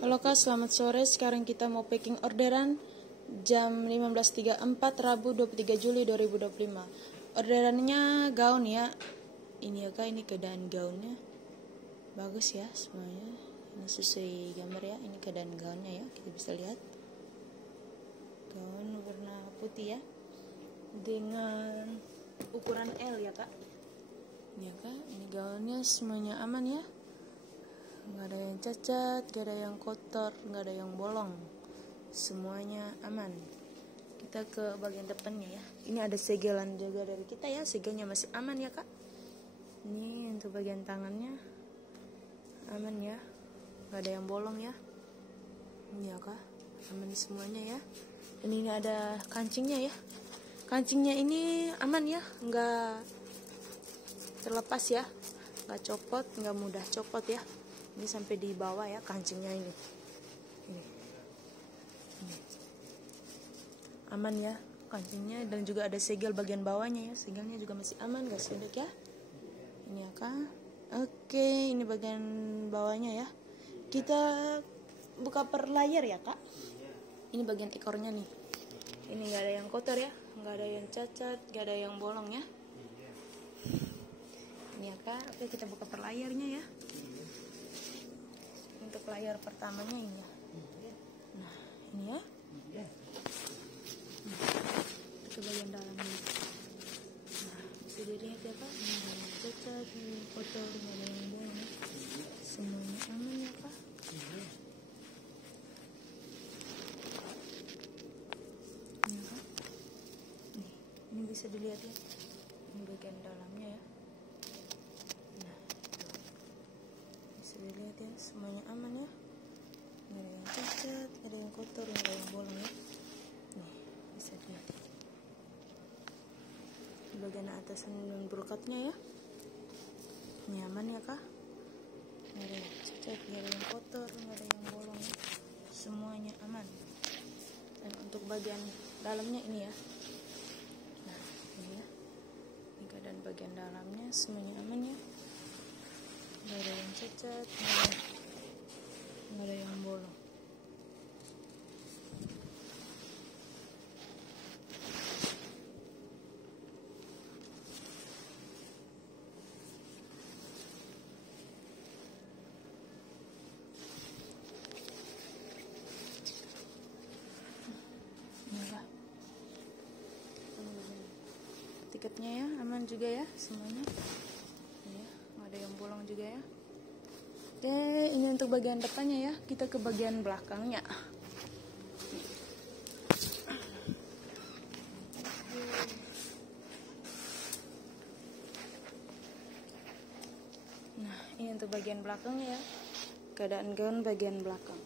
Halo Kak, selamat sore. Sekarang kita mau packing orderan jam 15.34 Rabu 23 Juli 2025. Orderannya gaun ya. Ini ya Kak, ini keadaan gaunnya. Bagus ya semuanya. Ini sesuai gambar ya. Ini keadaan gaunnya ya. Kita bisa lihat. Gaun warna putih ya. Dengan ukuran L ya Kak. Ini ya Kak, ini gaunnya semuanya aman ya. Nggak ada yang cacat, nggak ada yang kotor, nggak ada yang bolong, semuanya aman. Kita ke bagian depannya ya. Ini ada segelan juga dari kita ya, segelnya masih aman ya Kak. Ini untuk bagian tangannya aman ya, nggak ada yang bolong ya. Ini ya Kak, aman semuanya ya. Dan ini ada kancingnya ya. Kancingnya ini aman ya, nggak terlepas ya, nggak copot, nggak mudah copot ya. Ini sampai di bawah ya kancingnya ini. Aman ya kancingnya, dan juga ada segel bagian bawahnya ya. Segelnya juga masih aman, gak sedek ya. Ini ya Kak. Oke, ini bagian bawahnya ya. Kita buka per layar ya Kak. Ini bagian ekornya nih. Ini gak ada yang kotor ya, gak ada yang cacat, gak ada yang bolong ya. Ini ya Kak. Oke, kita buka per layarnya ya. Untuk layar pertamanya ini ya. Nah ini ya. Ke bagian dalamnya. Nah bisa dilihat ya Pak. Ini ada yang cacat, ini kotor, ini ada yang bolong ya. Semuanya aman ya Pak. Ini ya Pak. Ini bisa dilihat ya. Ini bagian dalamnya ya. Dilihat ya, semuanya aman ya, nggak ada yang cacat, nggak ada yang kotor, nggak ada yang bolong ya. Nih bisa dilihat di bagian atas dan brokatnya ya. Ini aman ya Kak, nggak ada yang cacat, nggak ada yang kotor, nggak ada yang bolong ya. Semuanya aman. Dan untuk bagian dalamnya ini ya. Nah ini ya, ini keadaan bagian dalamnya semuanya aman ya. Nggak ada yang cacat, nggak ada yang bolong. Inilah tiketnya ya, aman juga ya semuanya. Ada yang bolong juga ya. Oke, ini untuk bagian depannya ya. Kita ke bagian belakangnya. Nah, ini untuk bagian belakangnya ya. Keadaan gaun bagian belakang.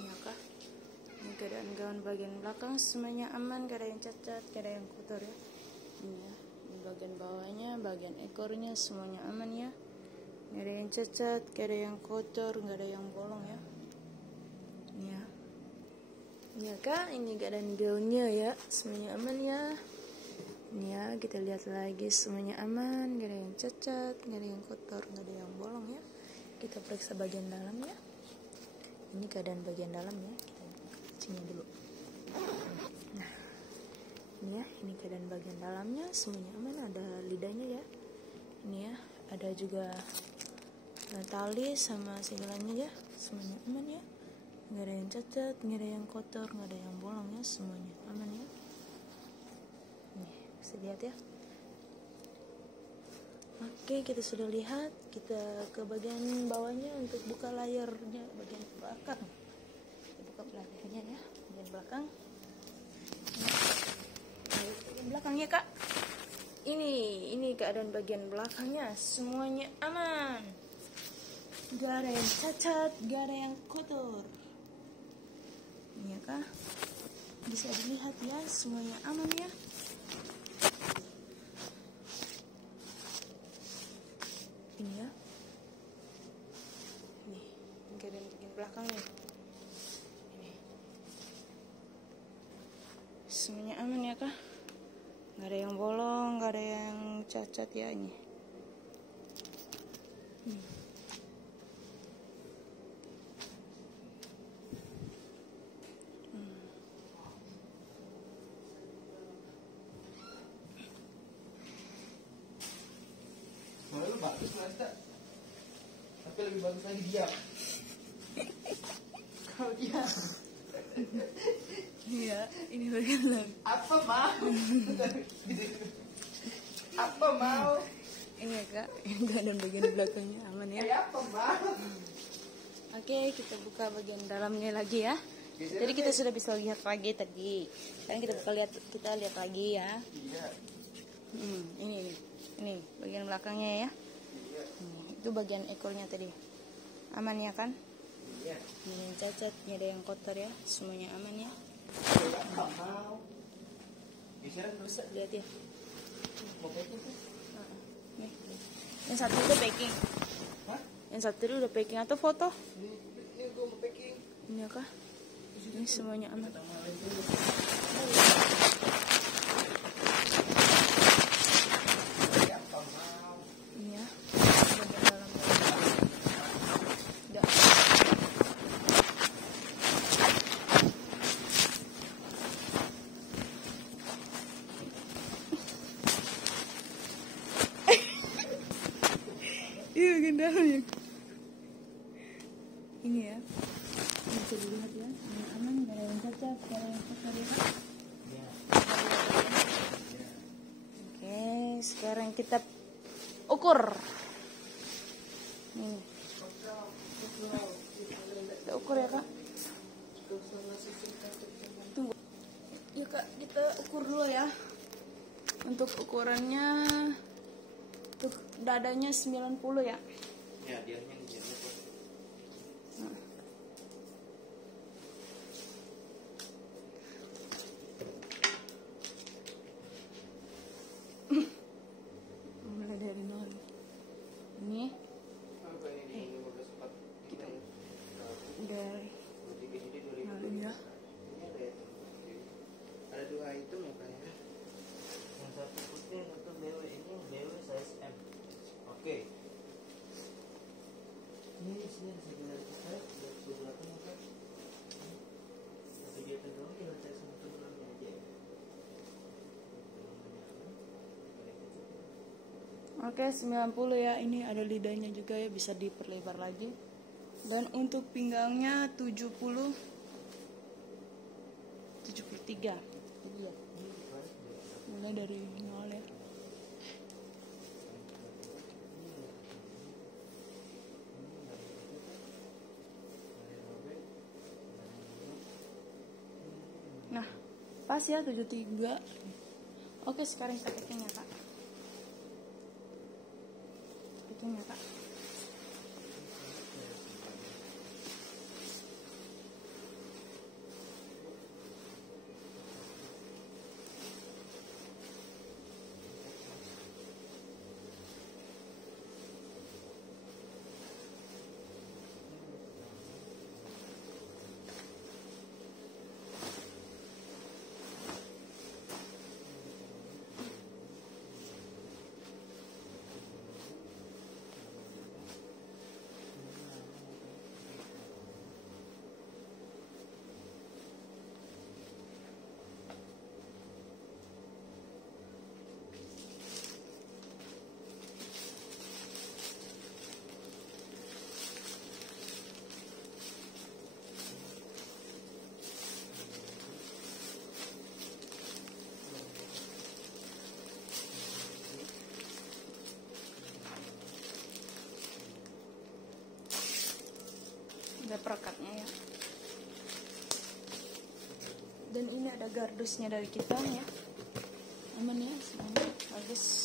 Ini ya Kak. Ini keadaan gaun bagian belakang semuanya aman, gak ada yang cacat, gak ada yang kotor ya. Ini ya, ini bagian bawahnya, bagian ekornya semuanya aman ya. Gak ada yang cacat, gak ada yang kotor, gak ada yang bolong ya. Ini ya. Ini ya Kak, ini keadaan gaunnya ya, semuanya aman ya. Ini ya, kita lihat lagi semuanya aman, gak ada yang cacat, gak ada yang kotor, gak ada yang bolong ya. Kita periksa bagian dalam ya. Ini keadaan bagian dalam ya. Kita dulu. Nah, ini ya, ini keadaan bagian dalamnya semuanya aman, ada lidahnya ya. Ini ya, ada juga tali sama segelannya ya, semuanya aman ya. Nggak ada yang cacat, nggak ada yang kotor, nggak ada yang bolong ya, semuanya aman ya. Nih, bisa lihat ya. Oke, kita sudah lihat. Kita ke bagian bawahnya untuk buka layarnya, bagian belakang. Buka belakangnya ya, bagian belakang. Bagian belakangnya Kak. Ini keadaan bagian belakangnya semuanya aman. Gak ada yang cacat, gak ada yang kotor. Ini ya Kak. Bisa dilihat ya, semuanya aman ya. Ini ya. Nih, keadaan bagian belakangnya. Semuanya aman ya Kak. Nggak ada yang bolong, nggak ada yang cacat ya ini. Lu bagus Mas, tapi lebih bagus lagi diam. Kalau diam. Iya, ini bagian lagi. Apa mau? Apa mau? Ini ya kak, ini keadaan bagian belakangnya aman ya. Kayak apa mau? Oke, kita buka bagian dalamnya lagi ya. Jadi kita sudah bisa lihat lagi tadi. Sekarang kita lihat lagi ya. Iya. Ini bagian belakangnya ya. Iya. Itu bagian ekornya tadi. Aman ya kan? Iya. Ini yang cacat, ini ada yang kotor ya. Semuanya aman ya. Kayak apa mau? Geseran terus. Lihat ya. Mau packing tuh? Nih. Yang satu udah packing. Hah? Yang satu udah packing atau foto? Ini gue mau packing. Ini ya kak? Ini semuanya aman. Kayak apa mau? Ini ya. Bagian dalamnya. Udah. Iya bagian dalamnya. Ini ya. Ini bisa dilihat ya. Ini aman, gak ada yang cacat, gak ada yang kotor ya kak. Iya. Oke, sekarang kita ukur. Nih, kita ukur ya kak. Tunggu. Ya kak, kita ukur dulu ya. Untuk ukurannya, untuk dadanya 90 ya. Ya, diamnya nih, diamnya kok. Nah. Mulai dari nol. Ini Apa ini di 15.4? kita Gimana? dari 23 Juni 2020. nol ini ya. Ini ada ya? Ada dua item ya kan ya? Yang satu putih, yang satu BW. Ini BW size M. Oke. Ini sini ada sebelah kita, sebelah sebelah kan? Tapi dia doang dia cek sama tenggelamnya aja. Oke, 90 ya. Ini ada lidahnya juga ya, bisa diperlebar lagi. Dan untuk pinggangnya 73. Jadi ya, mulai dari nol ya. Nah, pas ya 73. Oke, sekarang kita packing ya, Kak. Packing ya, Kak. Ada perekatnya ya. Dan ini ada gardusnya dari kita ya. Aman ya, semuanya bagus.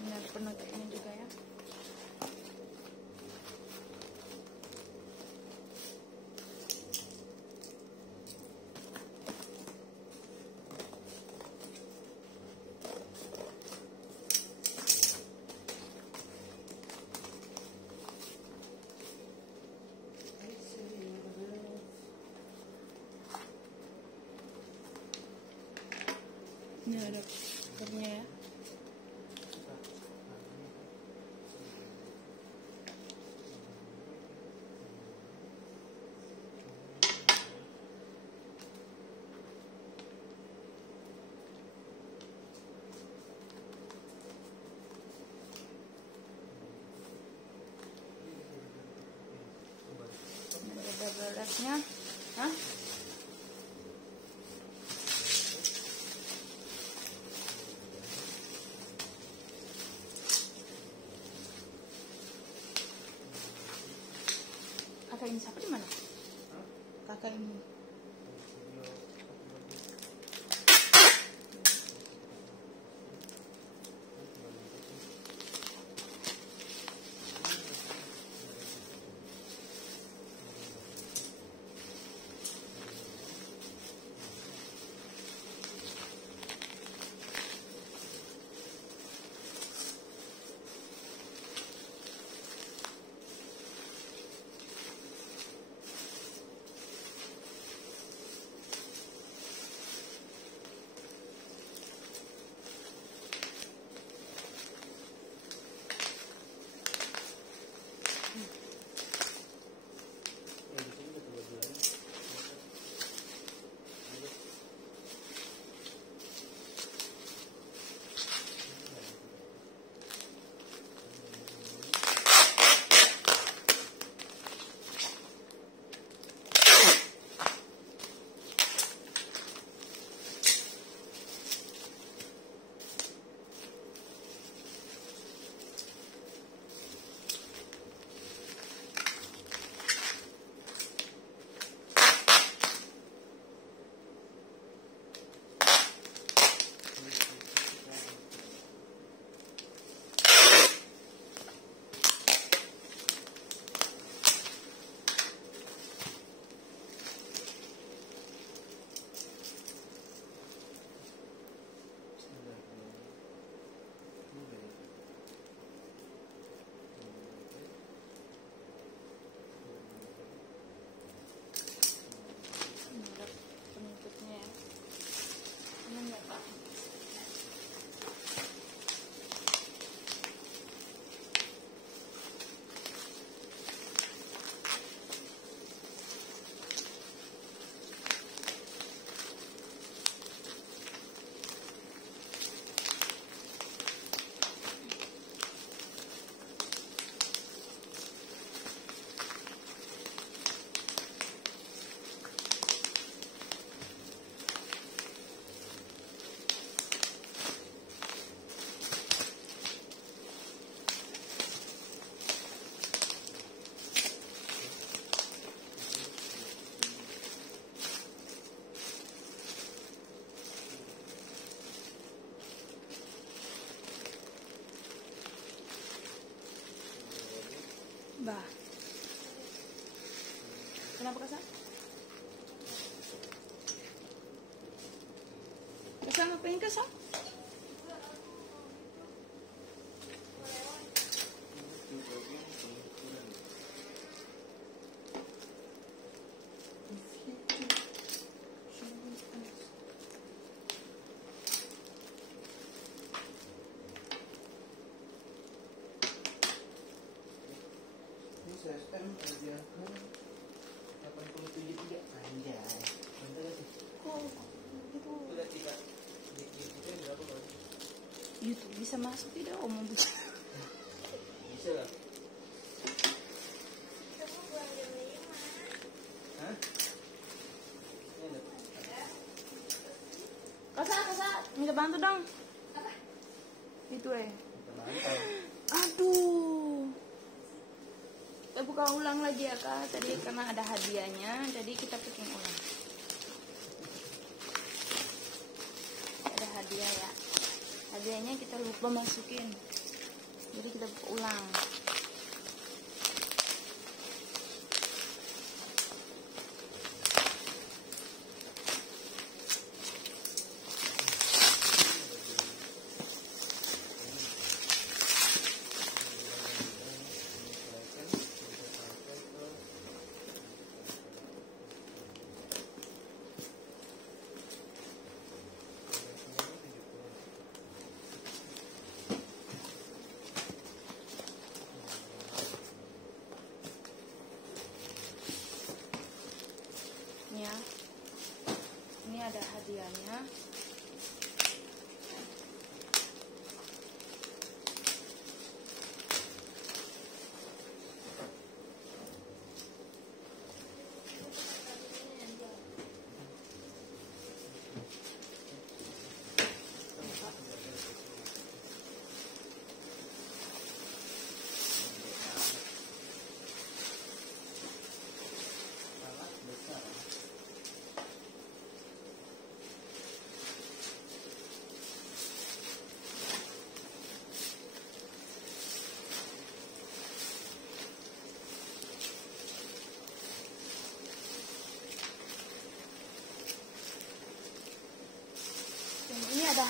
Ini ada penutupnya juga ya. Ini ada covernya ya. Ada beresnya. Hah? Kakak ini siapa di mana? Kakak ini. Bah. Kenapa Kak? Kak, ngapain Kak? SSM hadiahkan 87.3 anjay. Mantap gak sih? Kok itu Udah tidak di YouTube berapa kali? YouTube bisa masuk tidak omong bisa. Bisa lah. Hah? Ini ada. Kak, minta bantu dong. Apa? Itu Mantap. Aduh. Kita buka ulang lagi ya Kak. Tadi karena ada hadiahnya, jadi kita bikin ulang. Ada hadiah ya. Hadiahnya kita lupa masukin. Jadi kita buka ulang.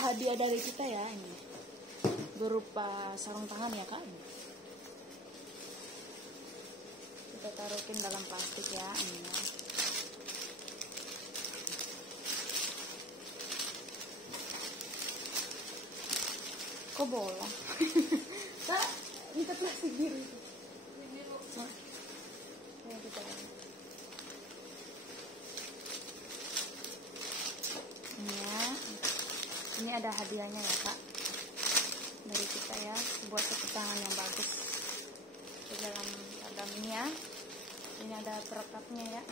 hadiah dari kita ya ini, berupa sarung tangan ya kak. Kita taruhin dalam plastik ya ini ya. Kok bolong? Kak, itu plastik biru itu. Ya, kita ini ya. Ini ada hadiahnya ya kak dari kita ya, buat tepuk tangan yang bagus ke dalam Adam ini ya. Ini ada perekatnya ya.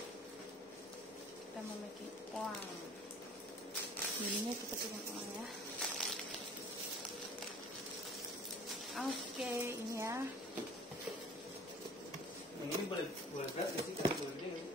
Kita memiliki uang. Ininya kita kirim uang ya. Oke, ini ya. Nah, ini boleh berat nggak sih? Kan boleh nggak sih?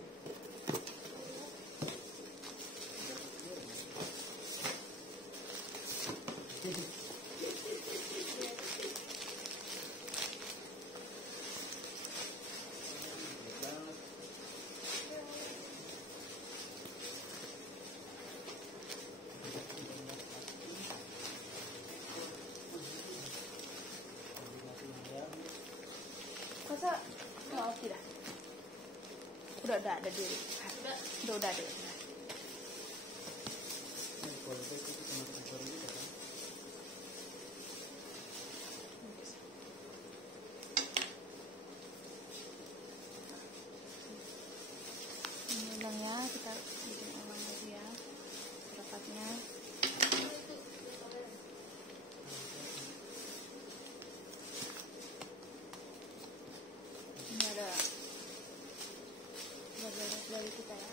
Masa mau tidak? Udah ada di. Udah ada. Ini ulang ya, kita bikin ulang lagi ya. Rapatnya. Ini ada beres dari kita ya.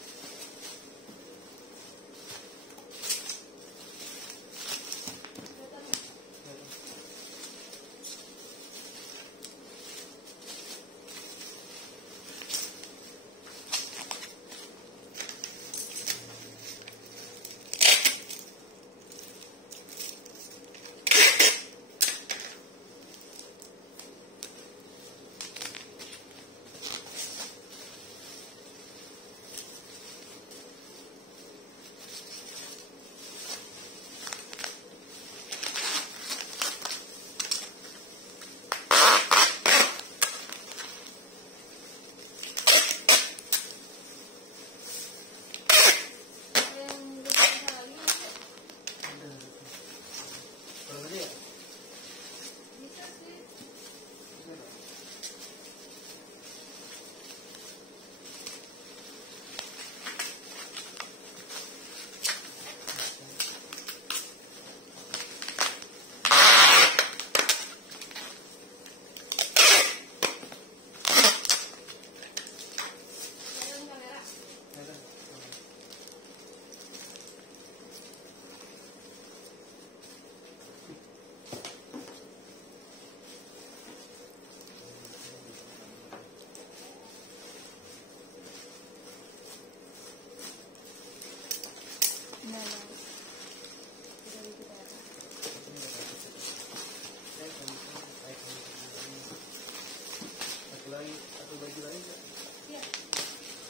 Satu baju lagi nggak? Iya.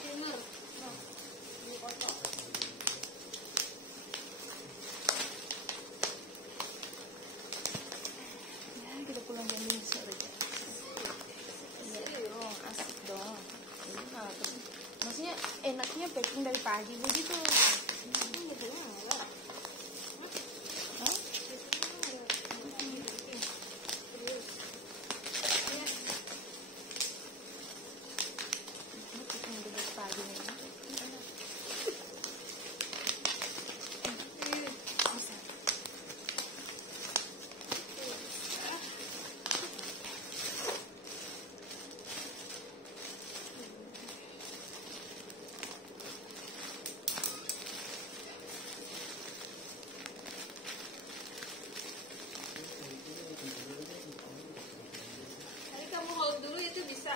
Steamer. Nah, ini kotak. Ya, kita pulang jam 5 sore. Iya dong, asik dong. Ini malah maksudnya enaknya packing dari pagi begitu. Ini biasanya enggak. Hah? Biasanya enggak. Serius. Iya. Ini packing dari pagi nih. Bisa. Tadi kamu hold dulu itu bisa.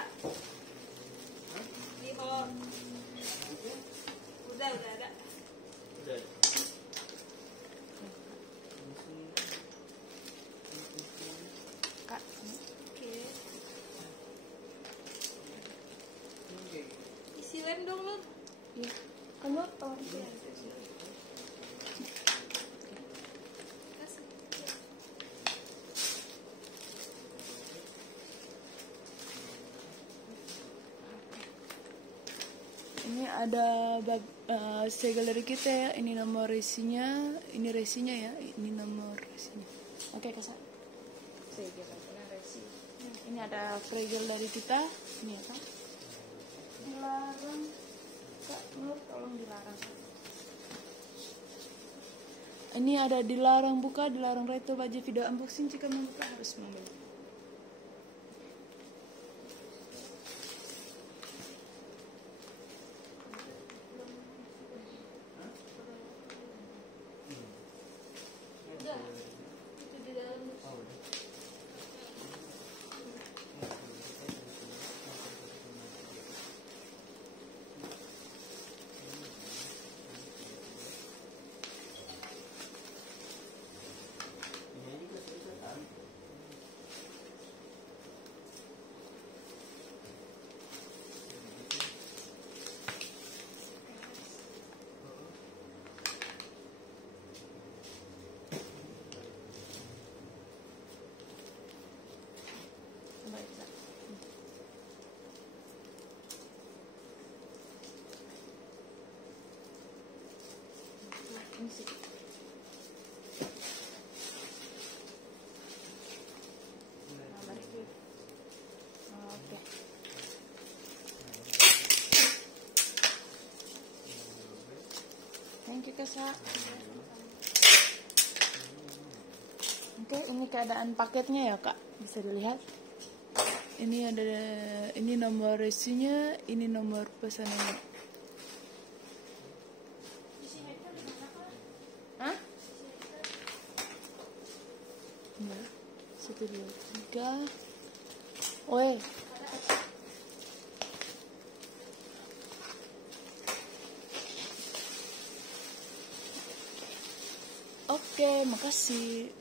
Di hold. Udah ada. Udah. Kak, Oke. Oke. Isi lem dong lu. iya. Kamu tahu itu ya? Kasih. ada segel dari kita ya. Ini nomor resinya, ini resinya ya. Ini nomor resinya. Oke, Kak. Segel karena resi. Ini ada fragile dari kita. Ini ya, Kak. Dilarang. Kak, Nur tolong dilarang. Ini ada dilarang buka, dilarang reto baju video unboxing. Jika membuka harus membeli. Udah. Itu di dalam. Ini juga susah kan? Baik, Kak. Ini sih. Nah, balik dulu. Oke. Thank you, Kak. Oke, ini keadaan paketnya ya, Kak. Bisa dilihat. Ini ada, ini nomor resinya, ini nomor pesanannya. Hah? Ya, 1, 2, 3. Oi. Oke, makasih.